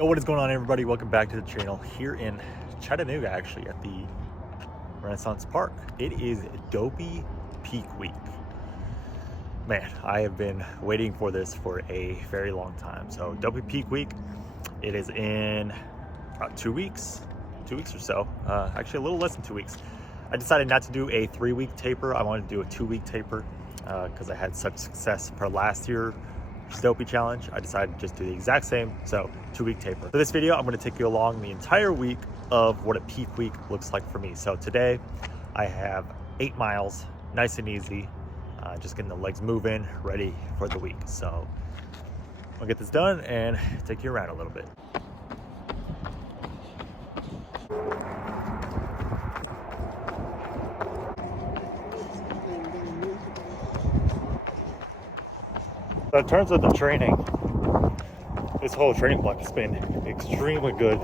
Yo, what is going on, everybody? Welcome back to the channel here in Chattanooga, actually at the Renaissance Park. It is Dopey Peak Week. Man, I have been waiting for this for a very long time. So Dopey Peak Week, it is in about 2 weeks or so. Actually a little less than 2 weeks. I decided not to do a 3-week taper. I wanted to do a 2-week taper because I had such success for last year. Dopey challenge. I decided to just do the exact same, so 2-week taper. For this video, I'm going to take you along the entire week of what a peak week looks like for me. So today I have 8 miles, nice and easy, just getting the legs moving, ready for the week. So I'll get this done and take you around a little bit. So in terms of the training, this whole training block has been extremely good.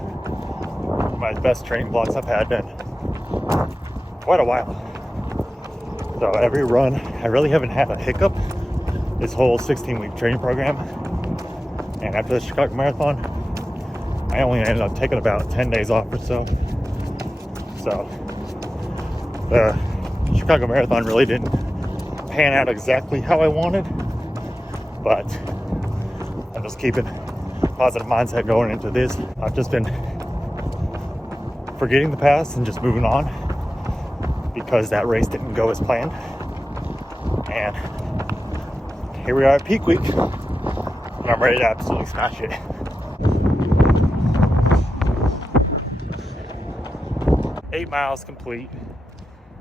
My best training blocks I've had in quite a while. So every run, I really haven't had a hiccup this whole 16-week training program. And after the Chicago Marathon, I only ended up taking about 10 days off or so. So the Chicago Marathon really didn't pan out exactly how I wanted. But I'm just keeping a positive mindset going into this. I've just been forgetting the past and just moving on because that race didn't go as planned. And here we are at peak week, and I'm ready to absolutely smash it. Eight miles complete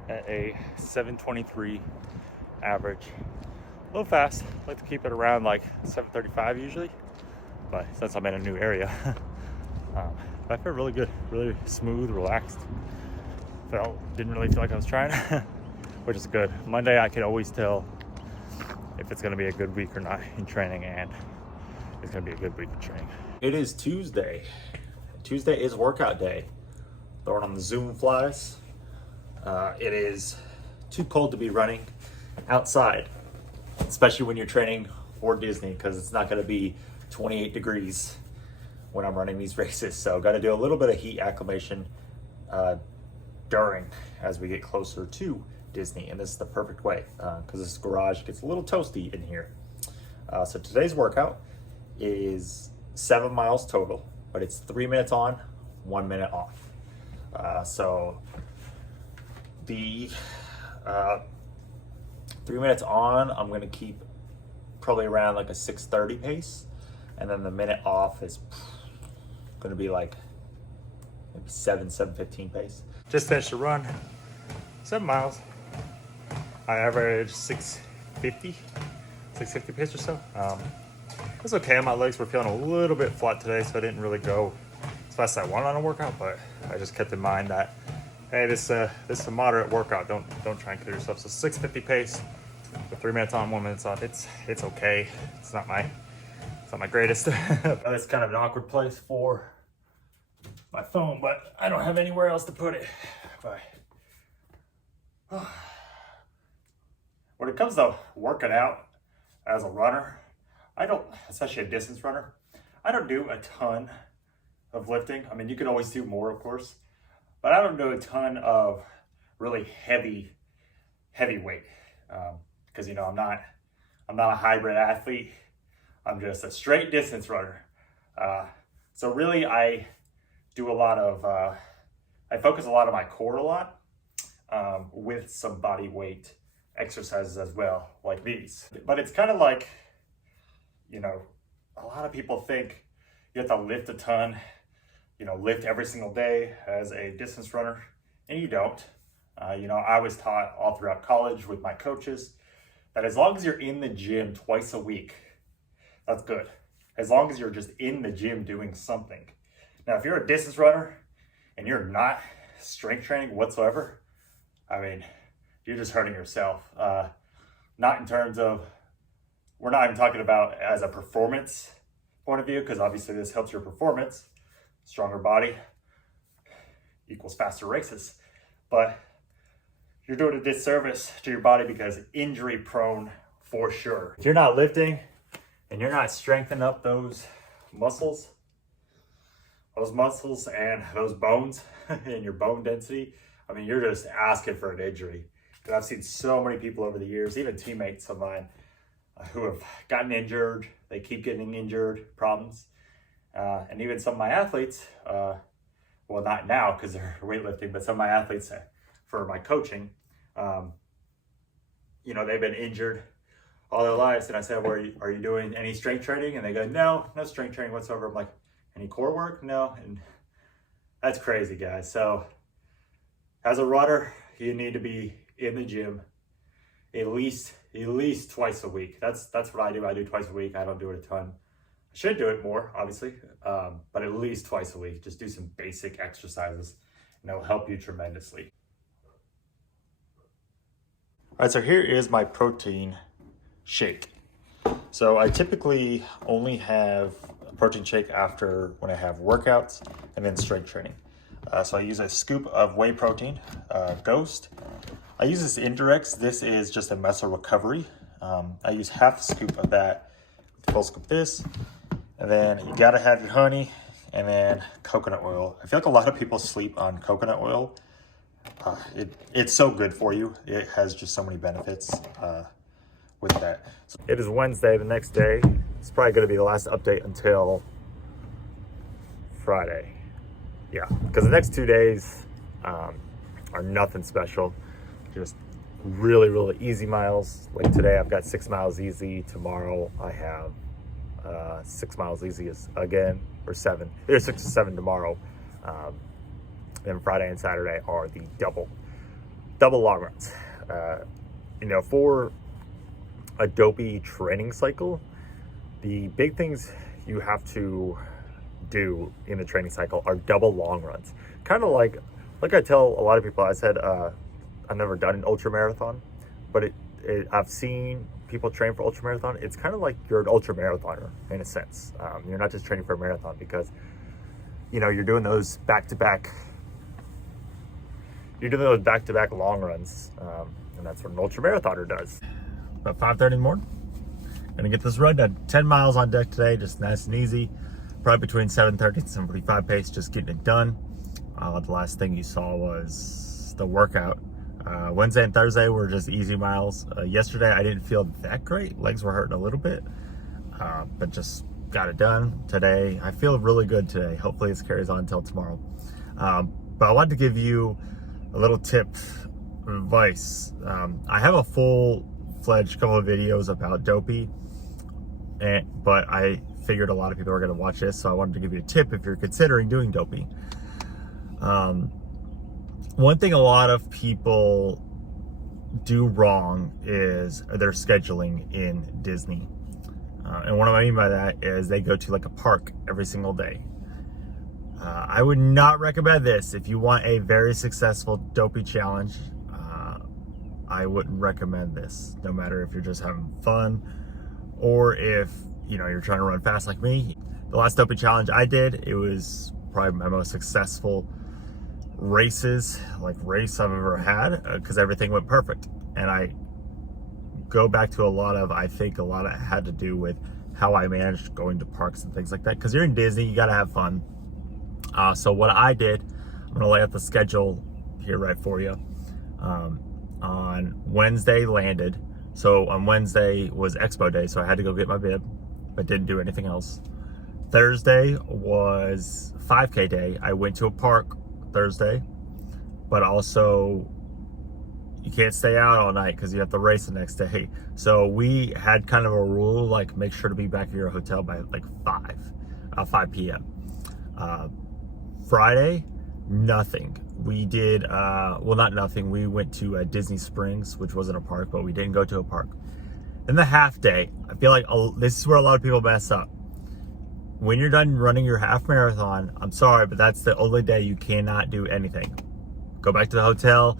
at a 7:23 average. A little fast. I like to keep it around like 7:35 usually, but since I'm in a new area, I feel really good, really smooth, relaxed. Didn't really feel like I was trying, which is good. Monday I can always tell if it's going to be a good week or not in training, and it's going to be a good week in training. It is Tuesday. Tuesday is workout day. Throwing on the Zoom flies. It is too cold to be running outside, especially when you're training for Disney, because it's not going to be 28 degrees when I'm running these races. So got to do a little bit of heat acclimation during as we get closer to Disney. And this is the perfect way because this garage gets a little toasty in here. So today's workout is 7 miles total, but it's 3 minutes on, 1 minute off. So the 3 minutes on, I'm gonna keep probably around like a 6:30 pace, and then the minute off is gonna be like maybe 7:15 pace. Just finished the run, 7 miles. I averaged 650 pace or so. It's okay. My legs were feeling a little bit flat today, so I didn't really go as fast as I wanted on a workout, but I just kept in mind that, hey, this is a moderate workout. Don't try and kill yourself. So 650 pace with 3 minutes on, 1 minute off. It's okay. It's not my greatest. That's kind of an awkward place for my phone, but I don't have anywhere else to put it. But when it comes to working out as a runner, especially a distance runner, I don't do a ton of lifting. I mean, you can always do more, of course, but I don't do a ton of really heavy weight because I'm not a hybrid athlete. I'm just a straight distance runner. So really, I do a lot of I focus a lot on my core a lot with some body weight exercises as well, like these. But it's kind of like, a lot of people think you have to lift a ton. Lift every single day as a distance runner, and you don't. I was taught all throughout college with my coaches that as long as you're in the gym twice a week, that's good. As long as you're just in the gym doing something. Now, if you're a distance runner and you're not strength training whatsoever, I mean, you're just hurting yourself. Not in terms of, we're not even talking about as a performance point of view, because obviously this helps your performance. Stronger body equals faster races. But you're doing a disservice to your body because injury prone for sure. If you're not lifting and you're not strengthening up those muscles, those muscles and those bones and your bone density, I mean, you're just asking for an injury. And I've seen so many people over the years, even teammates of mine, who have gotten injured. They keep getting injured, problems. And even some of my athletes, well, not now because they're weightlifting, but some of my athletes for my coaching, you know, they've been injured all their lives. And I said, well, are you doing any strength training? And they go, no strength training whatsoever. I'm like, any core work? No. And that's crazy, guys. So as a runner, you need to be in the gym at least twice a week. That's what I do. I do twice a week. I don't do it a ton. I should do it more, obviously, but at least twice a week. Just do some basic exercises, and it'll help you tremendously. All right, so here is my protein shake. So I typically only have a protein shake after when I have workouts and then strength training. So I use a scoop of whey protein, Ghost. I use this indirect. This is just a muscle recovery. I use half a scoop of that, full scoop of this, and then you gotta have your honey and then coconut oil. I feel like a lot of people sleep on coconut oil. It's so good for you. It has just so many benefits with that. So it is Wednesday, the next day. It's probably gonna be the last update until Friday. Yeah, because the next 2 days are nothing special. Just really, really easy miles. Like today, I've got 6 miles easy. Tomorrow, I have 6 miles easy again, or 7. There's 6 to 7 tomorrow. Then Friday and Saturday are the double long runs. You know, for a Dopey training cycle, the big things you have to do in the training cycle are double long runs. Kind of like I tell a lot of people, I said, I've never done an ultra marathon, but I've seen people train for ultra marathon. It's kind of like you're an ultra marathoner in a sense. You're not just training for a marathon because, you know, you're doing those back-to-back long runs, and that's what an ultra marathoner does. About 5:30 in the morning, gonna get this run done. 10 miles on deck today, just nice and easy. Probably between 7:30 and 7:45 pace, just getting it done. The last thing you saw was the workout. Wednesday and Thursday were just easy miles. Yesterday I didn't feel that great. Legs were hurting a little bit, but just got it done. Today, I feel really good today. Hopefully this carries on until tomorrow. But I wanted to give you a little tip of advice. I have a full-fledged couple of videos about Dopey, but I figured a lot of people are going to watch this, so I wanted to give you a tip if you're considering doing Dopey. One thing a lot of people do wrong is their scheduling in Disney. And what I mean by that is they go to like a park every single day. I would not recommend this. If you want a very successful Dopey challenge, I wouldn't recommend this, no matter if you're just having fun or if, you know, you're trying to run fast like me. The last Dopey challenge I did, it was probably my most successful race I've ever had, because everything went perfect. And I go back to I think a lot of it had to do with how I managed going to parks and things like that, because you're in Disney, you got to have fun. So what I did, I'm going to lay out the schedule here right for you. On Wednesday landed. So on Wednesday was Expo Day, so I had to go get my bib, but didn't do anything else. Thursday was 5K day. I went to a park Thursday, but also you can't stay out all night because you have to race the next day. So we had kind of a rule, like make sure to be back at your hotel by like 5 p.m. Friday, nothing. We did, well, not nothing. We went to Disney Springs, which wasn't a park, but we didn't go to a park. Then the half day, I feel like this is where a lot of people mess up. When you're done running your half marathon, I'm sorry, but that's the only day you cannot do anything. Go back to the hotel,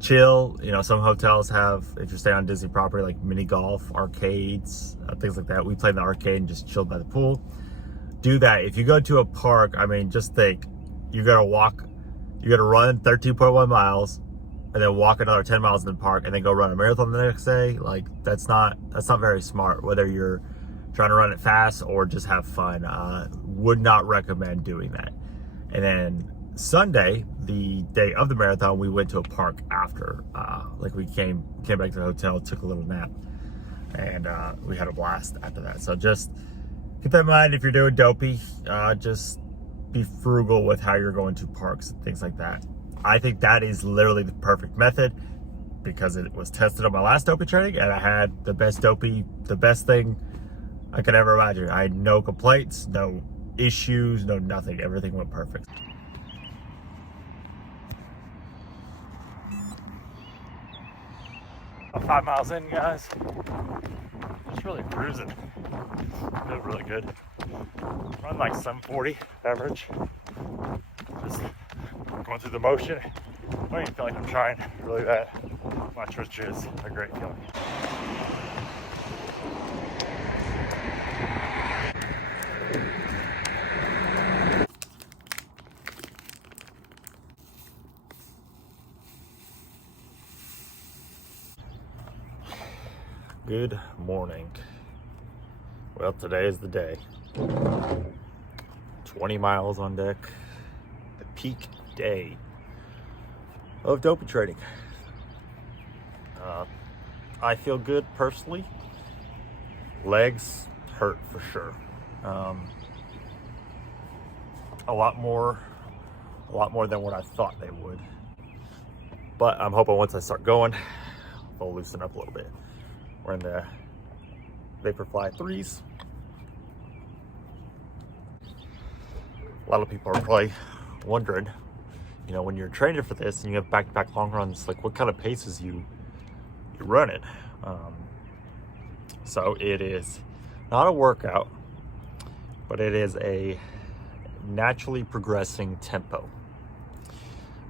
chill. You know, some hotels have, if you're staying on Disney property, like mini golf, arcades, things like that. We played in the arcade and just chilled by the pool. Do that. If you go to a park, I mean, just think, you gotta run 13.1 miles and then walk another 10 miles in the park and then go run a marathon the next day. Like, that's not very smart, whether you're trying to run it fast or just have fun. Would not recommend doing that. And then Sunday, the day of the marathon, we went to a park after. Like we came back to the hotel, took a little nap, and we had a blast after that. So just keep that in mind if you're doing Dopey. Just be frugal with how you're going to parks and things like that. I think that is literally the perfect method because it was tested on my last Dopey training, and I had the best Dopey, the best thing I could ever imagine. I had no complaints, no issues, no nothing. Everything went perfect. About 5 miles in, guys. Just really cruising. Feel really good. Run like 740 average. Just going through the motion. I don't even feel like I'm trying really bad much, which is a great feeling. Good morning. Well, today is the day. 20 miles on deck. The peak day of Dopey training. I feel good personally. Legs hurt for sure. A lot more than what I thought they would. But I'm hoping once I start going, they'll loosen up a little bit. We're in the Vaporfly 3s. A lot of people are probably wondering, you know, when you're training for this and you have back-to-back long runs, like what kind of paces you running. So it is not a workout, but it is a naturally progressing tempo.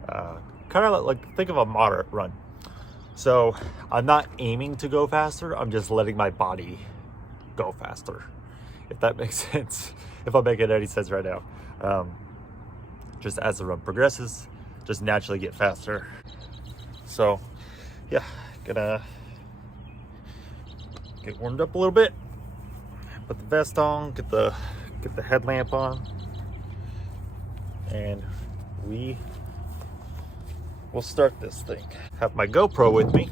Kind of like, think of a moderate run. So I'm not aiming to go faster, I'm just letting my body go faster. If that makes sense, if I'm making any sense right now. Just as the run progresses, just naturally get faster. So yeah, gonna get warmed up a little bit, put the vest on, get the headlamp on, and we'll start this thing. Have my GoPro with me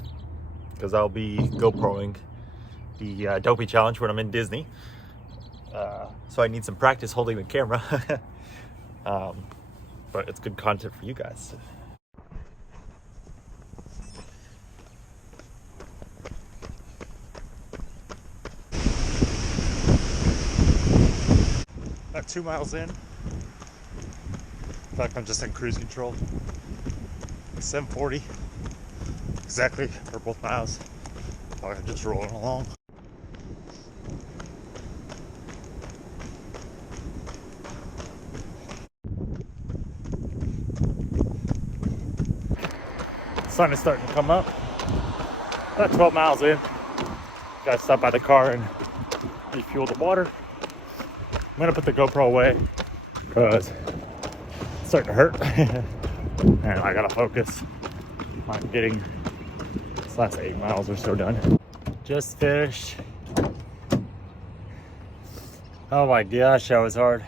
because I'll be GoProing the Dopey challenge when I'm in Disney. So I need some practice holding the camera. But it's good content for you guys. About 2 miles in. Feel like I'm just in cruise control. 740 exactly for both miles. I'm just rolling along. Sun is starting to come up. About 12 miles in. Gotta stop by the car and refuel the water. I'm gonna put the GoPro away because it's starting to hurt. And I gotta focus on getting this last 8 miles or so done. Just finished. Oh my gosh, that was hard.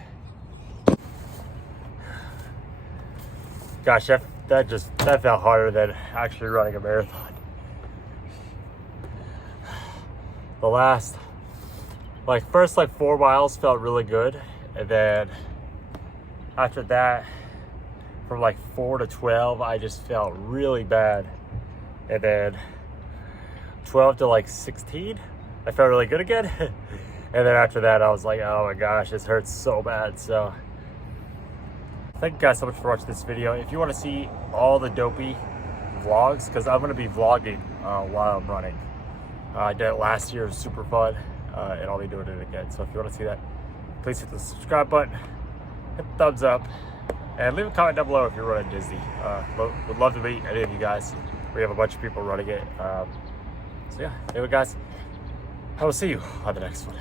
Gosh, that felt harder than actually running a marathon. The last, first 4 miles felt really good, and then after that, from 4 to 12, I just felt really bad. And then 12 to 16, I felt really good again. And then after that, I was like, oh my gosh, this hurts so bad. So thank you guys so much for watching this video. If you want to see all the Dopey vlogs, because I'm going to be vlogging while I'm running. I did it last year, it was super fun, and I'll be doing it again. So if you want to see that, please hit the subscribe button, hit the thumbs up, and leave a comment down below if you're running Disney. Would love to meet any of you guys. We have a bunch of people running it. So yeah, anyway guys, I will see you on the next one.